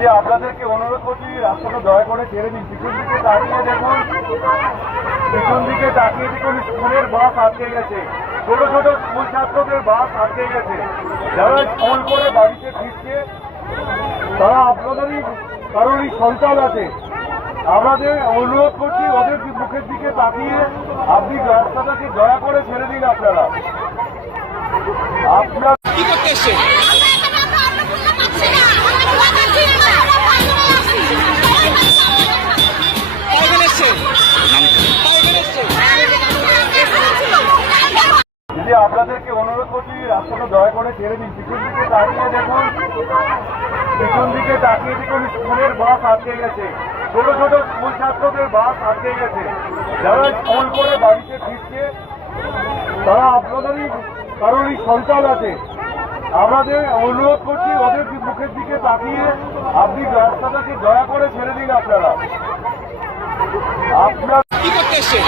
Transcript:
যে আপনাদেরকে অনুরোধ করছি রাস্তাটা দয়া করে ছেড়ে দিন। পিছন দিকে তাকিয়ে দেখুন, পিছন দিকে তাকিয়ে দেখুন, স্কুলের বাস আটকে গেছে, ছোট ছোট স্কুল ছাত্রদের বাস আটকে গেছে। যারা স্কুল করে বাড়িতে ফিরছে তারা আপনাদেরই কারোরই সন্তান আছে। আমাদের অনুরোধ করছি ওদের মুখের দিকে তাকিয়ে আপনি রাস্তাটাকে দয়া করে ছেড়ে দিন। আপনারা আপনার কি করতে এসছেন? দিদি আপনাদেরকে অনুরোধ করছি রাস্তাটা দয়া করে ছেড়ে দিন। পিছন দিকে তাকিয়ে দেখুন, পিছন দিকে তাকিয়ে দেখুন, স্কুলের বাস আটকে গেছে, ছোট ছোট স্কুল ছাত্রদের বাস আটকে গেছে। যারা স্কুল করে বাড়িতে ফিরছে তারা আপনাদেরই কারোরই সন্তান আছে। আমাদের অনুরোধ করছি ওদের মুখের দিকে তাকিয়ে আপনি রাস্তাটাকে দয়া করে ছেড়ে দিন। আপনারা আপনার কি করতে এসছেন?